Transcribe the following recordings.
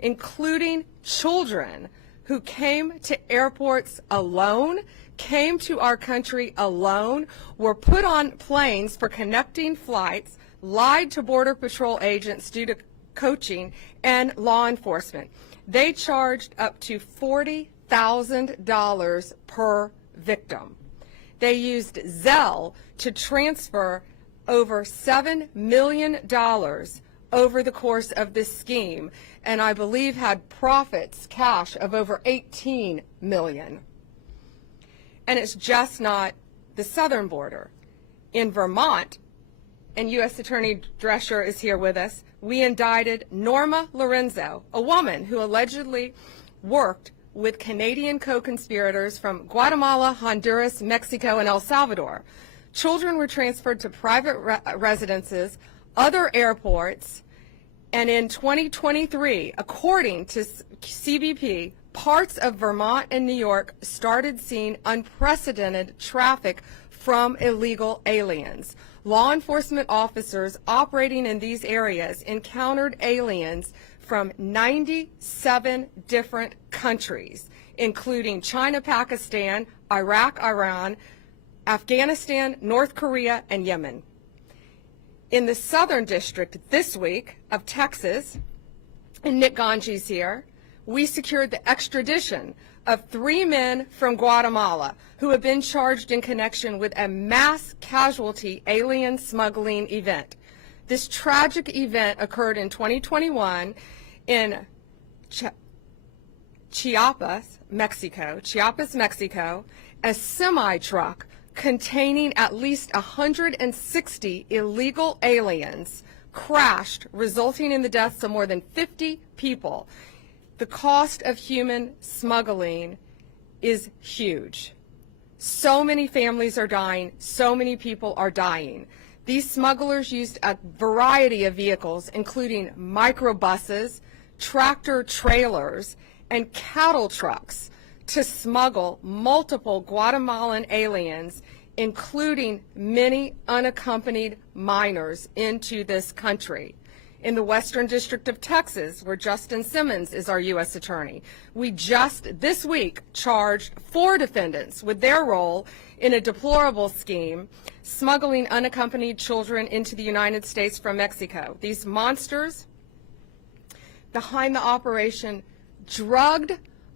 including children who came to airports alone, came to our country alone, were put on planes for connecting flights, lied to Border Patrol agents due to coaching, and law enforcement. They charged up to $40,000 per victim. They used Zelle to transfer over $7 million over the course of this scheme, and I believe had profits, cash, of over $18 million. And it's just not the southern border. In Vermont, and U.S. Attorney Drescher is here with us, we indicted Norma Lorenzo, a woman who allegedly worked with Canadian co-conspirators from Guatemala, Honduras, Mexico, and El Salvador. Children were transferred to private residences, other airports, and in 2023, according to CBP, parts of Vermont and New York started seeing unprecedented traffic from illegal aliens. Law enforcement officers operating in these areas encountered aliens from 97 different countries, including China, Pakistan, Iraq, Iran, Afghanistan, North Korea, and Yemen. In the Southern District this week of Texas, and Nick Ganji's here, we secured the extradition of 3 men from Guatemala who have been charged in connection with a mass casualty alien smuggling event. This tragic event occurred in 2021 in Chiapas, Mexico. A semi-truck containing at least 160 illegal aliens crashed, resulting in the deaths of more than 50 people. The cost of human smuggling is huge. So many families are dying, so many people are dying. These smugglers used a variety of vehicles, including microbuses, tractor trailers, and cattle trucks to smuggle multiple Guatemalan aliens, including many unaccompanied minors, into this country. In the Western District of Texas, where Justin Simmons is our U.S. Attorney, we just this week charged 4 defendants with their role in a deplorable scheme smuggling unaccompanied children into the United States from Mexico. These monsters behind the operation drugged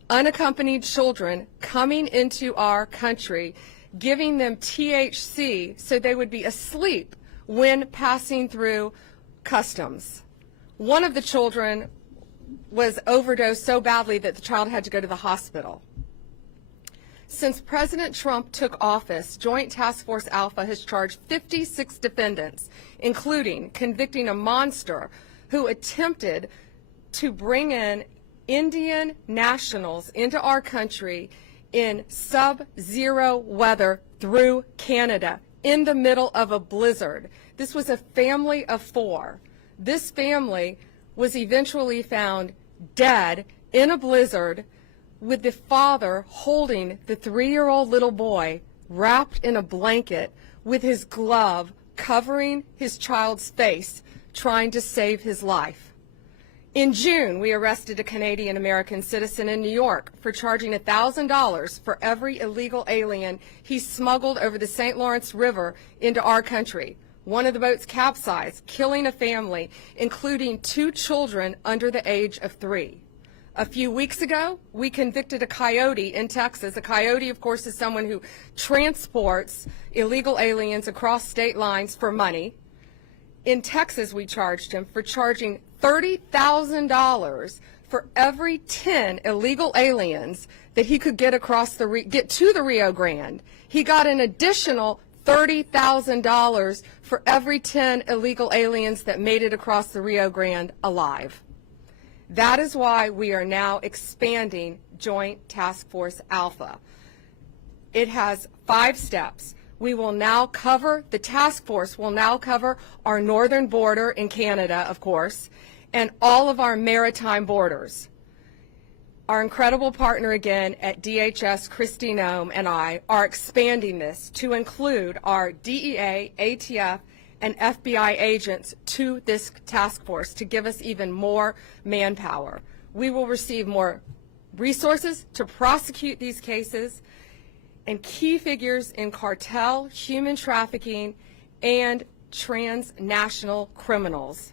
unaccompanied children coming into our country, giving them THC so they would be asleep when passing through customs. One of the children was overdosed so badly that the child had to go to the hospital. Since President Trump took office, Joint Task Force Alpha has charged 56 defendants, including convicting a monster who attempted to bring in Indian nationals into our country in sub-zero weather through Canada in the middle of a blizzard. This was a family of 4. This family was eventually found dead in a blizzard with the father holding the 3-year-old little boy wrapped in a blanket with his glove covering his child's face, trying to save his life. In June, we arrested a Canadian-American citizen in New York for charging $1,000 for every illegal alien he smuggled over the St. Lawrence River into our country. One of the boats capsized, killing a family, including 2 children under the age of 3. A few weeks ago, we convicted a coyote in Texas. A coyote, of course, is someone who transports illegal aliens across state lines for money. In Texas, we charged him for charging $30,000 for every 10 illegal aliens that he could get to the Rio Grande. He got an additional $30,000 for every 10 illegal aliens that made it across the Rio Grande alive. That is why we are now expanding Joint Task Force Alpha. It has 5 steps. We will now cover, the task force will now cover our northern border in Canada, of course, and all of our maritime borders. Our incredible partner again at DHS, Kristi Noem, and I are expanding this to include our DEA, ATF, and FBI agents to this task force to give us even more manpower. We will receive more resources to prosecute these cases, and key figures in cartel, human trafficking, and transnational criminals.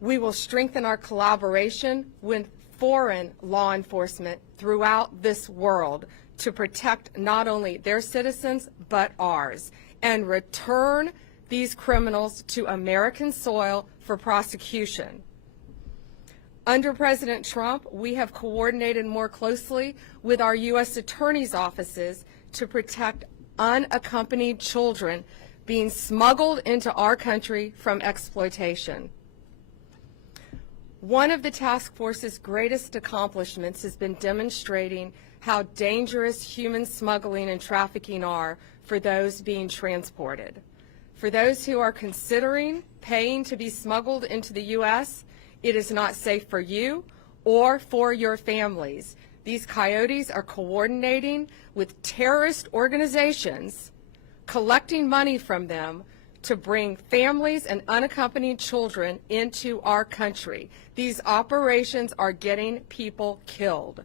We will strengthen our collaboration with foreign law enforcement throughout this world to protect not only their citizens but ours, and return these criminals to American soil for prosecution. Under President Trump, we have coordinated more closely with our U.S. attorneys' offices to protect unaccompanied children being smuggled into our country from exploitation. One of the task force's greatest accomplishments has been demonstrating how dangerous human smuggling and trafficking are for those being transported. For those who are considering paying to be smuggled into the U.S., it is not safe for you or for your families. These coyotes are coordinating with terrorist organizations, collecting money from them to bring families and unaccompanied children into our country. These operations are getting people killed.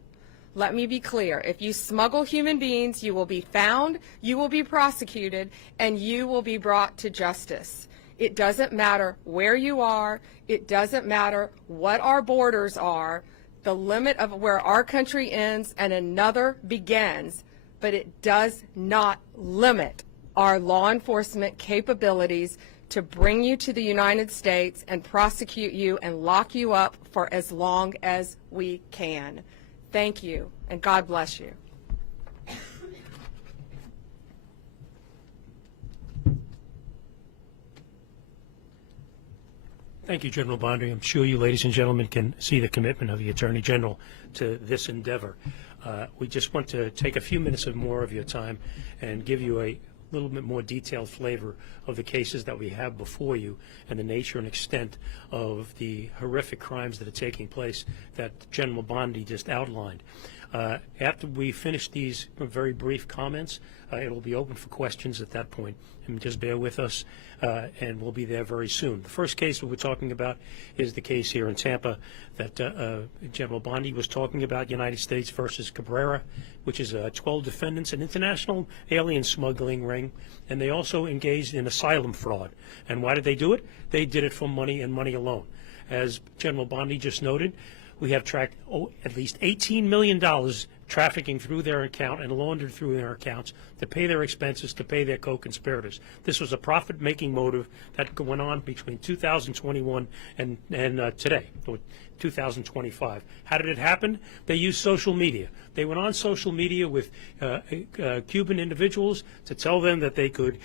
Let me be clear, if you smuggle human beings, you will be found, you will be prosecuted, and you will be brought to justice. It doesn't matter where you are, it doesn't matter what our borders are, the limit of where our country ends and another begins, but it does not limit our law enforcement capabilities to bring you to the United States and prosecute you and lock you up for as long as we can. Thank you, and God bless you. Thank you, General Bondi. I'm sure you, ladies and gentlemen, can see the commitment of the Attorney General to this endeavor. We just want to take a few minutes more of your time and give you a little bit more detailed flavor of the cases that we have before you and the nature and extent of the horrific crimes that are taking place that General Bondi just outlined. After we finish these very brief comments, it will be open for questions at that point. And just bear with us, and we'll be there very soon. The first case that we're talking about is the case here in Tampa that General Bondi was talking about, United States versus Cabrera, which is 12 defendants, an international alien smuggling ring, and they also engaged in asylum fraud. And why did they do it? They did it for money and money alone. As General Bondi just noted, we have tracked at least $18 million trafficking through their account and laundered through their accounts to pay their expenses, to pay their co-conspirators. This was a profit-making motive that went on between 2021 and today, 2025. How did it happen? They used social media. They went on social media with Cuban individuals to tell them that they could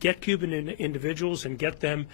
get Cuban individuals and get them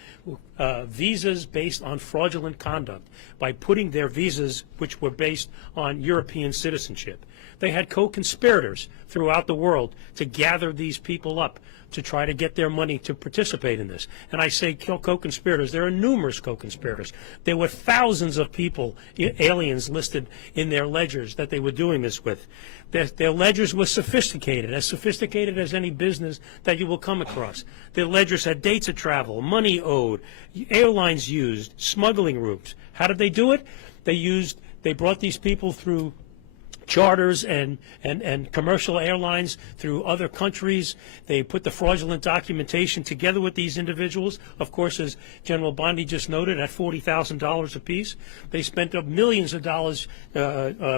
visas based on fraudulent conduct by putting their visas, which were based on European citizenship. They had co-conspirators throughout the world to gather these people up to try to get their money to participate in this. And I say co-conspirators, there are numerous co-conspirators. There were thousands of people, aliens listed in their ledgers that they were doing this with. Their ledgers were sophisticated as any business that you will come across. Their ledgers had dates of travel, money owed, airlines used, smuggling routes. How did they do it? They brought these people through charters and commercial airlines through other countries. They put the fraudulent documentation together with these individuals. Of course, as General Bondi just noted, at $40,000 apiece. They spent up millions of dollars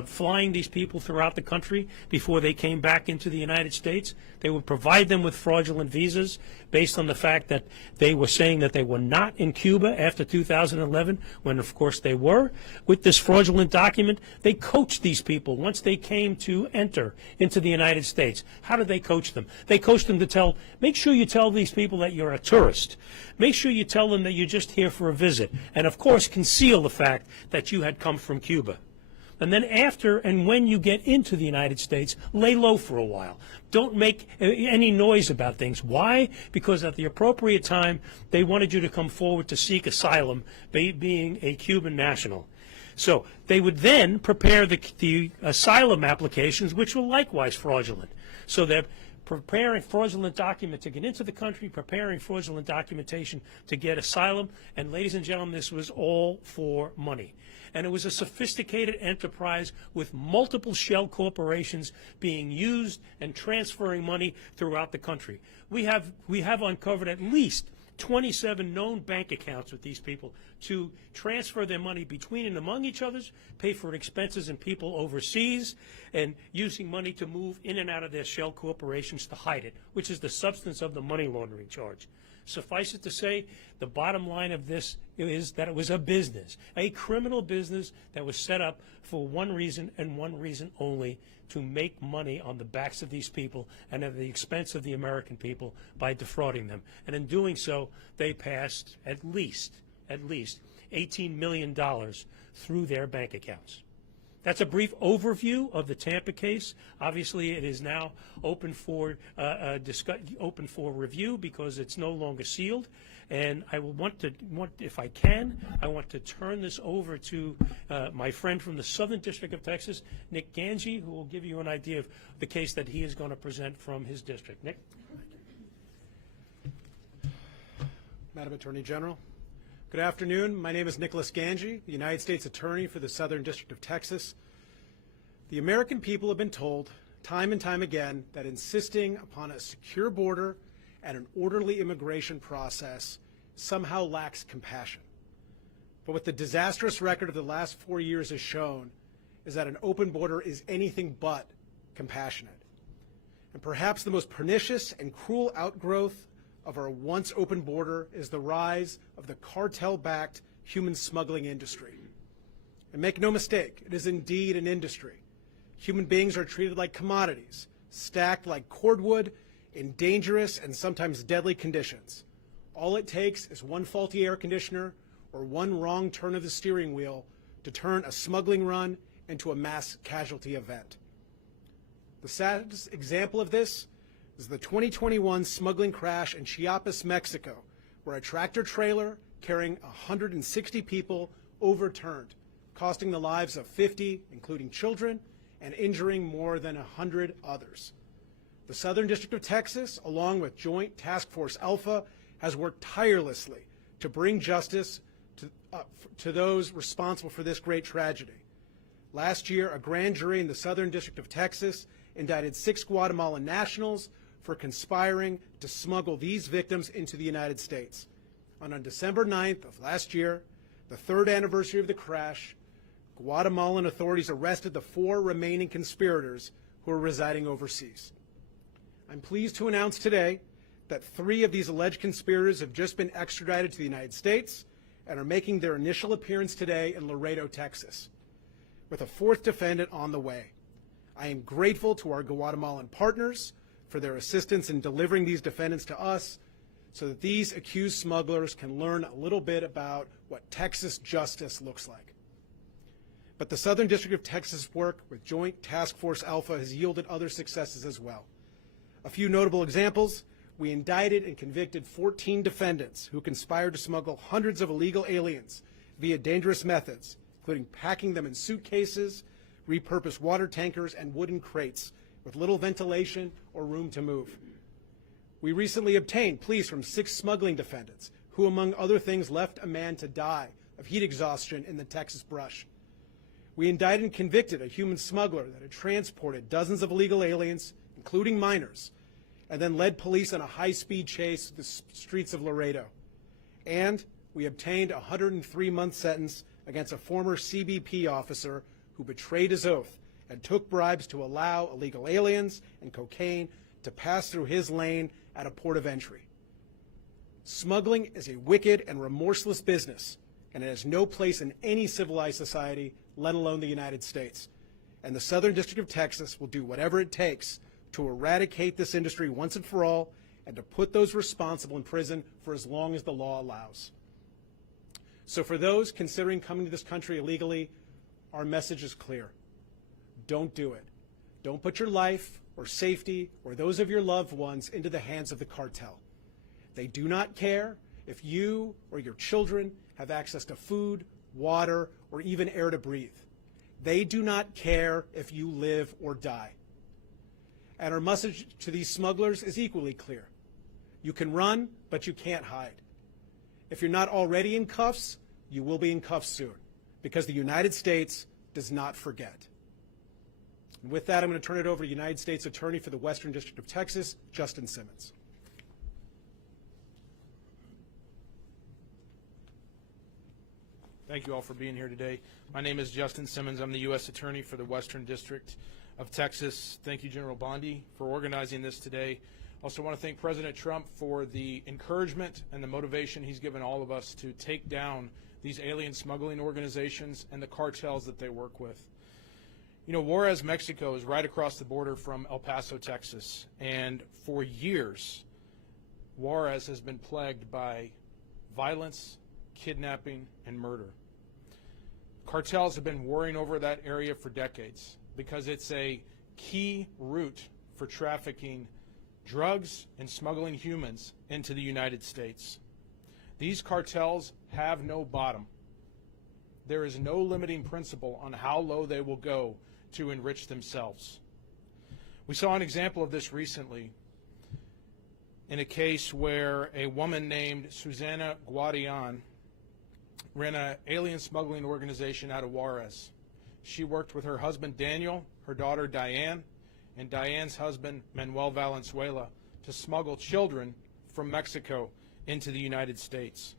flying these people throughout the country before they came back into the United States. They would provide them with fraudulent visas based on the fact that they were saying that they were not in Cuba after 2011, when of course they were. With this fraudulent document, they coached these people once they came to enter into the United States. How did they coach them? They coached them to make sure you tell these people that you're a tourist. Make sure you tell them that you're just here for a visit. And of course, conceal the fact that you had come from Cuba. And then after and when you get into the United States, lay low for a while. Don't make any noise about things. Why? Because at the appropriate time, they wanted you to come forward to seek asylum, being a Cuban national. So they would then prepare the asylum applications, which were likewise fraudulent. So that preparing fraudulent documents to get into the country, preparing fraudulent documentation to get asylum. And ladies and gentlemen, this was all for money. And it was a sophisticated enterprise with multiple shell corporations being used and transferring money throughout the country. We have uncovered at least 27 known bank accounts with these people to transfer their money between and among each other, pay for expenses and people overseas, and using money to move in and out of their shell corporations to hide it, which is the substance of the money laundering charge. Suffice it to say, the bottom line of this is that it was a business, a criminal business that was set up for one reason and one reason only: to make money on the backs of these people and at the expense of the American people by defrauding them. And in doing so, they passed at least $18 million through their bank accounts. That's a brief overview of the Tampa case. Obviously, it is now open for review because it's no longer sealed. And I will if I can, I want to turn this over to my friend from the Southern District of Texas, Nick Ganji, who will give you an idea of the case that he is going to present from his district. Nick? Madam Attorney General, good afternoon. My name is Nicholas Ganji, the United States Attorney for the Southern District of Texas. The American people have been told time and time again that insisting upon a secure border and an orderly immigration process somehow lacks compassion. But what the disastrous record of the last 4 years has shown is that an open border is anything but compassionate. And perhaps the most pernicious and cruel outgrowth of our once open border is the rise of the cartel-backed human smuggling industry. And make no mistake, it is indeed an industry. Human beings are treated like commodities, stacked like cordwood in dangerous and sometimes deadly conditions. All it takes is one faulty air conditioner or one wrong turn of the steering wheel to turn a smuggling run into a mass casualty event. The saddest example of this is the 2021 smuggling crash in Chiapas, Mexico, where a tractor trailer carrying 160 people overturned, costing the lives of 50, including children, and injuring more than 100 others. The Southern District of Texas, along with Joint Task Force Alpha, has worked tirelessly to bring justice to those responsible for this great tragedy. Last year, a grand jury in the Southern District of Texas indicted 6 Guatemalan nationals for conspiring to smuggle these victims into the United States. And on December 9th of last year, the 3rd anniversary of the crash, Guatemalan authorities arrested the 4 remaining conspirators who were residing overseas. I'm pleased to announce today that 3 of these alleged conspirators have just been extradited to the United States and are making their initial appearance today in Laredo, Texas, with a 4th defendant on the way. I am grateful to our Guatemalan partners for their assistance in delivering these defendants to us so that these accused smugglers can learn a little bit about what Texas justice looks like. But the Southern District of Texas work with Joint Task Force Alpha has yielded other successes as well. A few notable examples: we indicted and convicted 14 defendants who conspired to smuggle hundreds of illegal aliens via dangerous methods, including packing them in suitcases, repurposed water tankers, and wooden crates with little ventilation or room to move. We recently obtained pleas from 6 smuggling defendants who, among other things, left a man to die of heat exhaustion in the Texas brush. We indicted and convicted a human smuggler that had transported dozens of illegal aliens, including minors, and then led police on a high-speed chase through the streets of Laredo. And we obtained a 103-month sentence against a former CBP officer who betrayed his oath and took bribes to allow illegal aliens and cocaine to pass through his lane at a port of entry. Smuggling is a wicked and remorseless business, and it has no place in any civilized society, let alone the United States. And the Southern District of Texas will do whatever it takes to eradicate this industry once and for all, and to put those responsible in prison for as long as the law allows. So for those considering coming to this country illegally, our message is clear. Don't do it. Don't put your life or safety or those of your loved ones into the hands of the cartel. They do not care if you or your children have access to food, water, or even air to breathe. They do not care if you live or die. And our message to these smugglers is equally clear. You can run, but you can't hide. If you're not already in cuffs, you will be in cuffs soon, because the United States does not forget. And with that, I'm going to turn it over to United States Attorney for the Western District of Texas, Justin Simmons. Thank you all for being here today. My name is Justin Simmons. I'm the U.S. Attorney for the Western District of Texas. Thank you, General Bondi, for organizing this today. Also want to thank President Trump for the encouragement and the motivation he's given all of us to take down these alien smuggling organizations and the cartels that they work with. You know, Juarez, Mexico is right across the border from El Paso, Texas, and for years, Juarez has been plagued by violence, kidnapping, and murder. Cartels have been warring over that area for decades because it's a key route for trafficking drugs and smuggling humans into the United States. These cartels have no bottom. There is no limiting principle on how low they will go to enrich themselves. We saw an example of this recently in a case where a woman named Susana Guadian ran an alien smuggling organization out of Juarez. She worked with her husband Daniel, her daughter Diane, and Diane's husband Manuel Valenzuela to smuggle children from Mexico into the United States.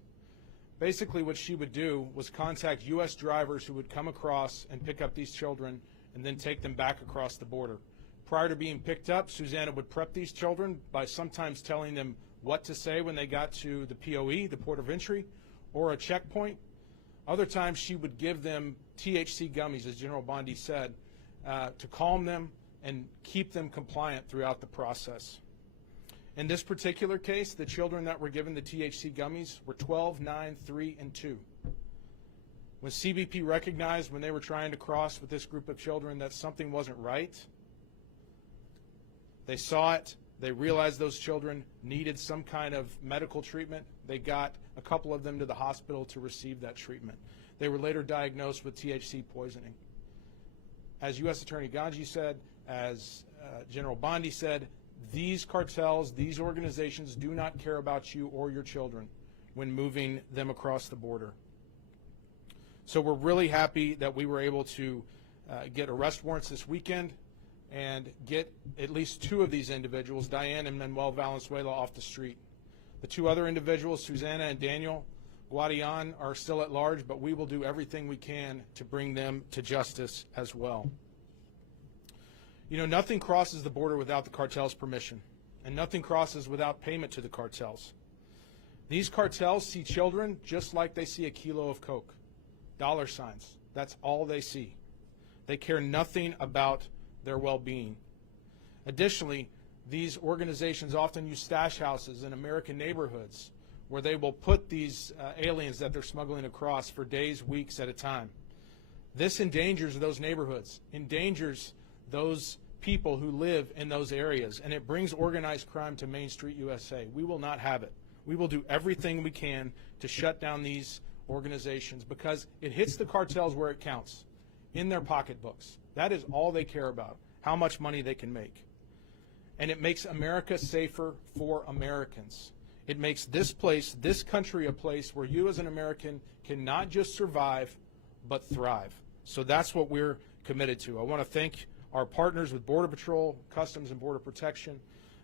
Basically what she would do was contact U.S. drivers who would come across and pick up these children and then take them back across the border. Prior to being picked up, Susanna would prep these children by sometimes telling them what to say when they got to the POE, the port of entry, or a checkpoint. Other times she would give them THC gummies, as General Bondi said, to calm them and keep them compliant throughout the process. In this particular case, the children that were given the THC gummies were 12, 9, 3, and 2. When CBP recognized when they were trying to cross with this group of children that something wasn't right, they saw it, they realized those children needed some kind of medical treatment. They got a couple of them to the hospital to receive that treatment. They were later diagnosed with THC poisoning. As U.S. Attorney Ganji said, as General Bondi said, these cartels, these organizations do not care about you or your children when moving them across the border. So we're really happy that we were able to get arrest warrants this weekend and get at least 2 of these individuals, Diane and Manuel Valenzuela, off the street. The 2 other individuals, Susana and Daniel Guadian, are still at large, but we will do everything we can to bring them to justice as well. You know, nothing crosses the border without the cartel's permission, and nothing crosses without payment to the cartels. These cartels see children just like they see a kilo of coke. Dollar signs. That's all they see. They care nothing about their well-being. Additionally, these organizations often use stash houses in American neighborhoods where they will put these aliens that they're smuggling across for days, weeks at a time. This endangers those neighborhoods, endangers those people who live in those areas, and it brings organized crime to Main Street USA. We will not have it. We will do everything we can to shut down these organizations because it hits the cartels where it counts, in their pocketbooks. That is all they care about, how much money they can make. And it makes America safer for Americans. It makes this place, this country, a place where you as an American can not just survive, but thrive. So that's what we're committed to. I want to thank our partners with Border Patrol, Customs and Border Protection,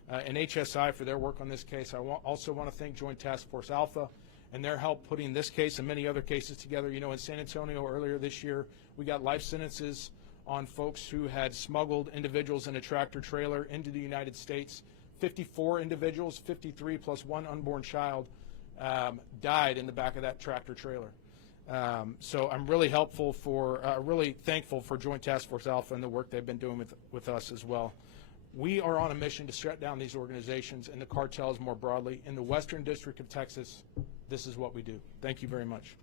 and HSI for their work on this case. I also want to thank Joint Task Force Alpha and their help putting this case and many other cases together. You know, in San Antonio earlier this year, we got life sentences on folks who had smuggled individuals in a tractor trailer into the United States. 54 individuals, 53 plus 1 unborn child, died in the back of that tractor trailer. So I'm really really thankful for Joint Task Force Alpha and the work they've been doing with us as well. We are on a mission to shut down these organizations and the cartels more broadly. In the Western District of Texas, this is what we do. Thank you very much.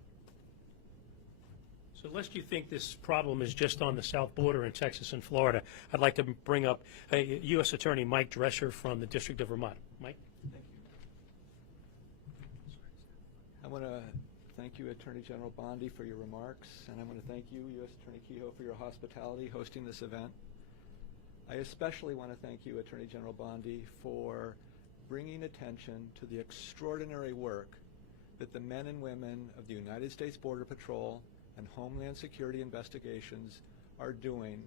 So lest you think this problem is just on the south border in Texas and Florida, I'd like to bring up U.S. Attorney Mike Drescher from the District of Vermont. Mike? Thank you. I want to thank you, Attorney General Bondi, for your remarks, and I want to thank you, U.S. Attorney Kehoe, for your hospitality hosting this event. I especially want to thank you, Attorney General Bondi, for bringing attention to the extraordinary work that the men and women of the United States Border Patrol and Homeland Security Investigations are doing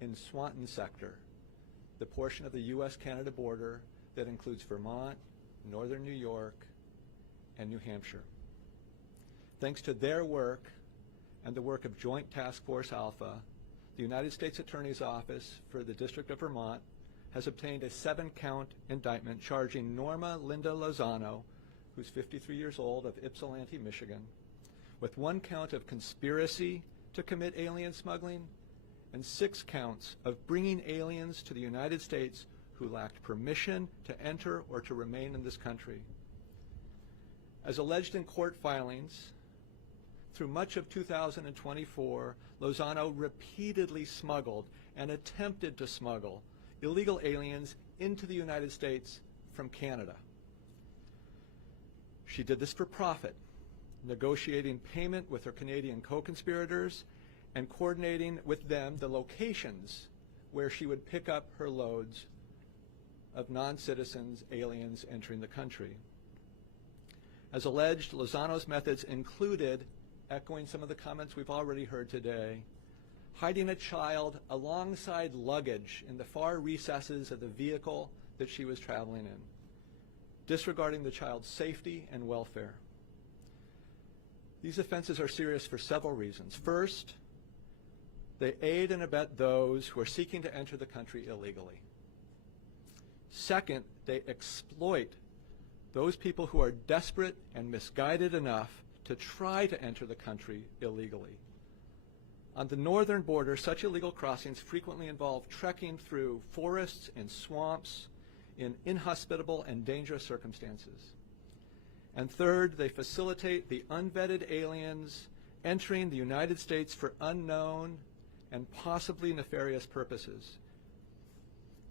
in Swanton sector, the portion of the U.S.-Canada border that includes Vermont, northern New York, and New Hampshire. Thanks to their work and the work of Joint Task Force Alpha, the United States Attorney's Office for the District of Vermont has obtained a 7-count indictment charging Norma Linda Lozano, who's 53 years old, of Ypsilanti, Michigan, with 1 count of conspiracy to commit alien smuggling and 6 counts of bringing aliens to the United States who lacked permission to enter or to remain in this country. As alleged in court filings, through much of 2024, Lozano repeatedly smuggled and attempted to smuggle illegal aliens into the United States from Canada. She did this for profit, negotiating payment with her Canadian co-conspirators and coordinating with them the locations where she would pick up her loads of non-citizens, aliens entering the country. As alleged, Lozano's methods included, echoing some of the comments we've already heard today, hiding a child alongside luggage in the far recesses of the vehicle that she was traveling in, disregarding the child's safety and welfare. These offenses are serious for several reasons. First, they aid and abet those who are seeking to enter the country illegally. Second, they exploit those people who are desperate and misguided enough to try to enter the country illegally. On the northern border, such illegal crossings frequently involve trekking through forests and swamps in inhospitable and dangerous circumstances. And third, they facilitate the unvetted aliens entering the United States for unknown and possibly nefarious purposes.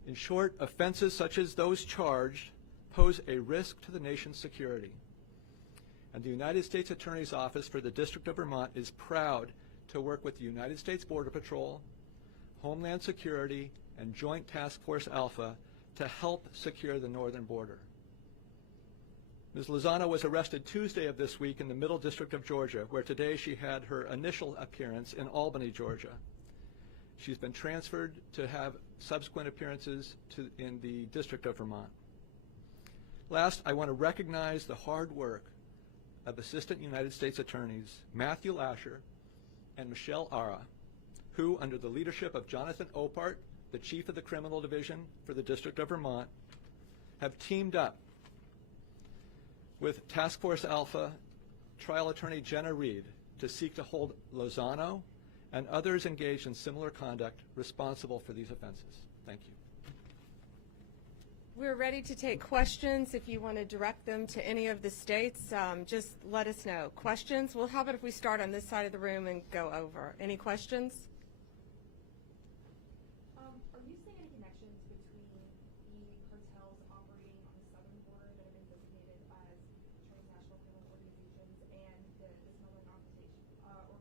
In short, offenses such as those charged pose a risk to the nation's security. And the United States Attorney's Office for the District of Vermont is proud to work with the United States Border Patrol, Homeland Security, and Joint Task Force Alpha to help secure the northern border. Ms. Lozano was arrested Tuesday of this week in the Middle District of Georgia, where today she had her initial appearance in Albany, Georgia. She's been transferred to have subsequent appearances in the District of Vermont. Last, I want to recognize the hard work of Assistant United States Attorneys Matthew Lasher and Michelle Ara, who, under the leadership of Jonathan Opart, the Chief of the Criminal Division for the District of Vermont, have teamed up with Task Force Alpha Trial Attorney Jenna Reed to seek to hold Lozano and others engaged in similar conduct responsible for these offenses. Thank you. We're ready to take questions. If you want to direct them to any of the states, just let us know. Questions? Well, how about if we start on this side of the room and go over? Any questions? Are you seeing any connections between the cartels operating on the southern border that have been designated as transnational criminal organizations and the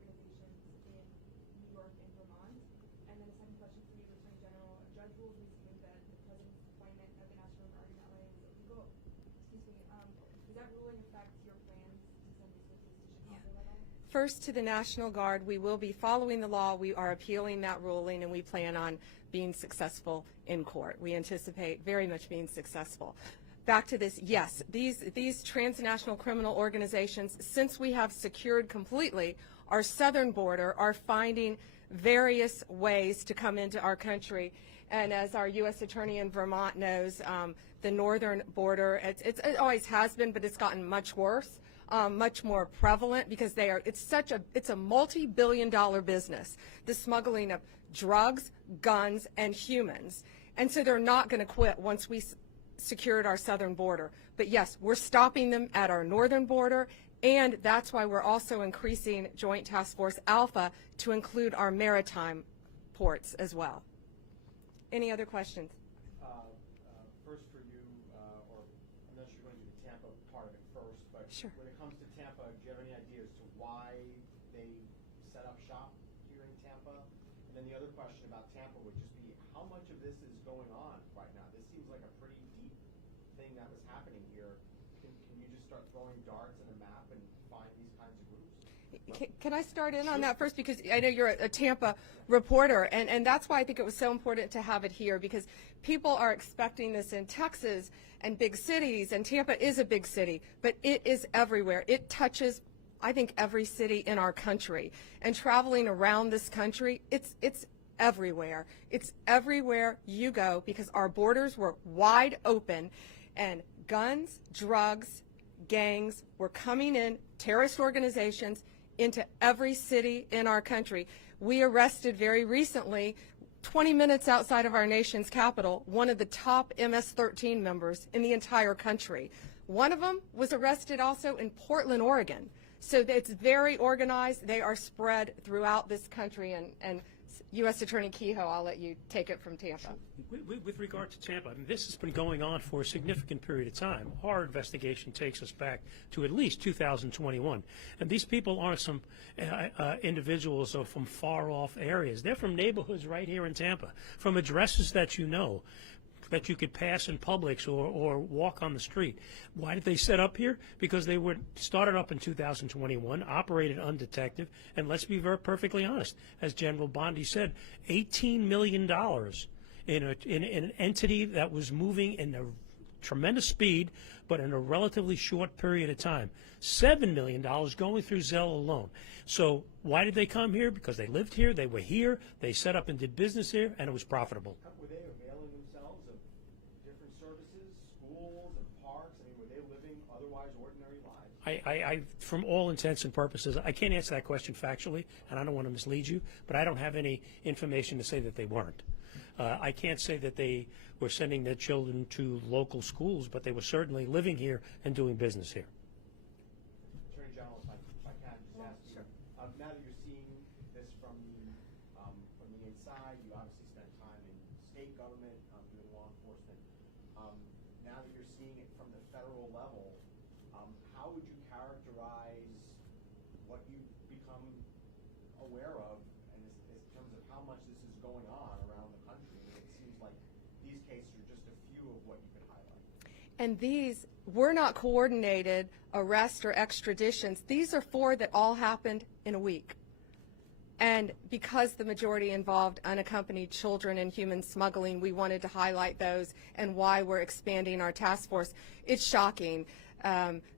smuggling organizations in New York and Vermont? And then a second question for you, Attorney General. A judge ruled recently that the president's appointment of the National Guard in LA was illegal. Does that ruling affect your plans to send resources to Chicago at all? First, to the National Guard, we will be following the law. We are appealing that ruling, and we plan on being successful in court. We anticipate very much being successful. Back to this, yes, these transnational criminal organizations, since we have secured completely our southern border, are finding various ways to come into our country. And as our U.S. Attorney in Vermont knows, the northern border, it always has been, but it's gotten much worse, much more prevalent because it's a multi-billion-dollar business, the smuggling of drugs, guns, and humans. And so they're not going to quit once we secured our southern border. But yes, we're stopping them at our northern border, and that's why we're also increasing Joint Task Force Alpha to include our maritime ports as well. Any other questions? First for you, or I'm not sure you're going to do the Tampa part of it first, but Sure. When it comes to Tampa, do you have any idea as to why they set up shop here in Tampa? And then the other question about Tampa would just be, how much of this is going on right now? This seems like a pretty deep thing that was happening here. Can you just start throwing darts at a map and find these kinds of groups? Can I start in on that first? Because I know you're a Tampa reporter, and that's why I think it was so important to have it here, because people are expecting this in Texas and big cities, and Tampa is a big city, but it is everywhere. It touches, I think, every city in our country. And traveling around this country, it's everywhere. It's everywhere you go, because our borders were wide open, and guns, drugs, gangs were coming in, terrorist organizations, into every city in our country. We arrested very recently, 20 minutes outside of our nation's capital, one of the top MS-13 members in the entire country. One of them was arrested also in Portland, Oregon. So it's very organized. They are spread throughout this country. And U.S. Attorney Kehoe, I'll let you take it from Tampa. With regard to Tampa, I mean, this has been going on for a significant period of time. Our investigation takes us back to at least 2021. And these people aren't some individuals from far-off areas. They're from neighborhoods right here in Tampa, from addresses that you know, that you could pass in Publix or walk on the street. Why did they set up here? Because they were started up in 2021, operated undetected, and let's be perfectly honest, as General Bondi said, $18 million in an entity that was moving in a tremendous speed, but in a relatively short period of time. $7 million going through Zelle alone. So why did they come here? Because they lived here, they were here, they set up and did business here, and it was profitable. Were they availing themselves of different services, schools and parks? I mean, were they living otherwise ordinary lives? I, from all intents and purposes, I can't answer that question factually, and I don't want to mislead you, but I don't have any information to say that they weren't. I can't say that they were sending their children to local schools, but they were certainly living here and doing business here. Attorney General, if I can just ask you, now that you're seeing this from the inside, you obviously spent time in state government doing law enforcement. Now that you're seeing it from the federal level, how would you characterize what you've become aware of in terms of how much this is going on around the country? I mean, it seems like these cases are just a few of what you could highlight. And these were not coordinated arrests or extraditions. These are 4 that all happened in a week. And because the majority involved unaccompanied children in human smuggling, we wanted to highlight those and why we're expanding our task force. It's shocking,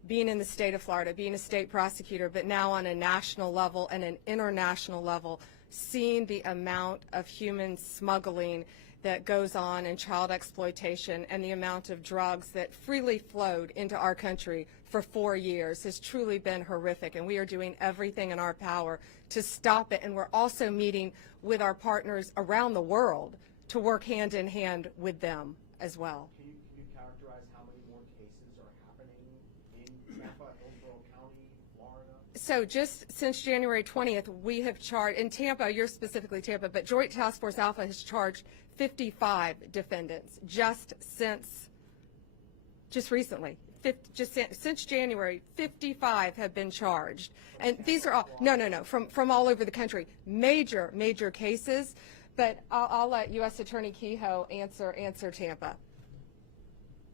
being in the state of Florida, being a state prosecutor, but now on a national level and an international level, seeing the amount of human smuggling that goes on in child exploitation and the amount of drugs that freely flowed into our country for 4 years has truly been horrific, and we are doing everything in our power to stop it. And we're also meeting with our partners around the world to work hand in hand with them as well. Can you characterize how many more cases are happening in Tampa, Hillsborough County, Florida? So just since January 20th, we have charged, in Tampa, you're specifically Tampa, but Joint Task Force Alpha has charged 55 defendants just recently. Since January, 55 have been charged. And these are all, no, from all over the country. Major cases, but I'll let U.S. Attorney Kehoe answer Tampa.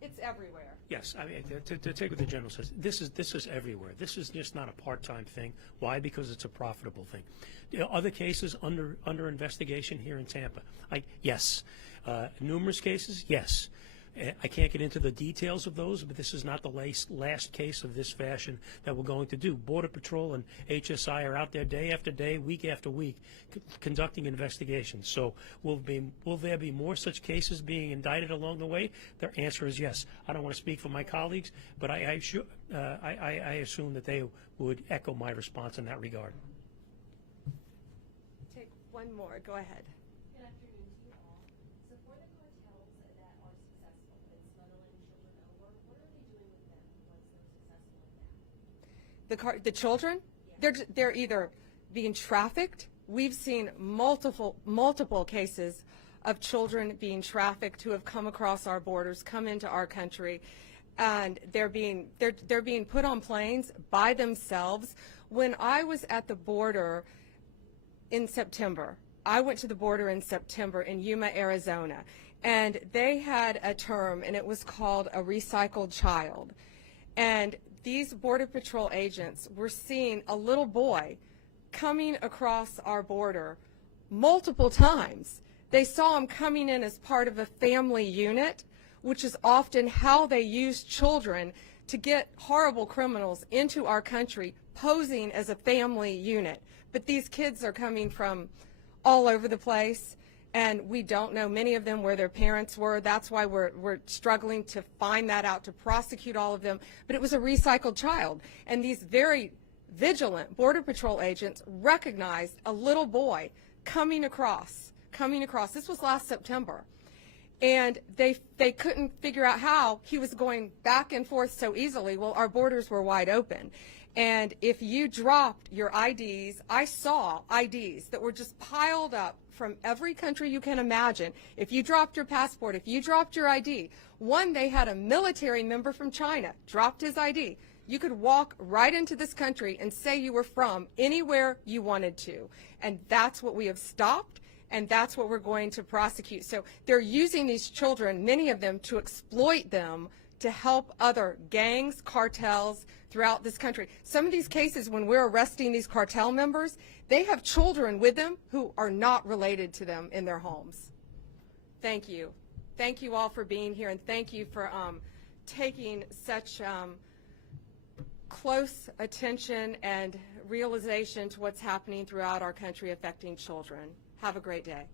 It's everywhere. Yes, I mean, to take what the general says, this is everywhere. This is just not a part-time thing. Why? Because it's a profitable thing. You know, other cases under investigation here in Tampa. Yes. Numerous cases, yes. I can't get into the details of those, but this is not the last case of this fashion that we're going to do. Border Patrol and HSI are out there day after day, week after week, conducting investigations. So will there be more such cases being indicted along the way? Their answer is yes. I don't want to speak for my colleagues, but I assume that they would echo my response in that regard. Take one more. Go ahead. Good afternoon to you all. So for the cartels that are successful in smuggling children over, what are they doing with them once they're successful in that? The children? Yeah. They're either being trafficked. We've seen multiple cases of children being trafficked who have come across our borders, come into our country, and they're being put on planes by themselves. When I was at the border in September, I went to the border in September in Yuma, Arizona, and they had a term, and it was called a recycled child. And these Border Patrol agents were seeing a little boy coming across our border multiple times. They saw him coming in as part of a family unit, which is often how they use children to get horrible criminals into our country, posing as a family unit. But these kids are coming from all over the place, and we don't know, many of them, where their parents were. That's why we're struggling to find that out, to prosecute all of them. But it was a recycled child, and these very vigilant Border Patrol agents recognized a little boy coming across. This was last September. And they couldn't figure out how he was going back and forth so easily. Well, our borders were wide open. And if you dropped your IDs, I saw IDs that were just piled up from every country you can imagine. If you dropped your passport, if you dropped your ID, one, they had a military member from China, dropped his ID. You could walk right into this country and say you were from anywhere you wanted to. And that's what we have stopped, and that's what we're going to prosecute. So they're using these children, many of them, to exploit them to help other gangs, cartels throughout this country. Some of these cases, when we're arresting these cartel members, they have children with them who are not related to them in their homes. Thank you. Thank you all for being here, and thank you for taking such close attention and realization to what's happening throughout our country affecting children. Have a great day.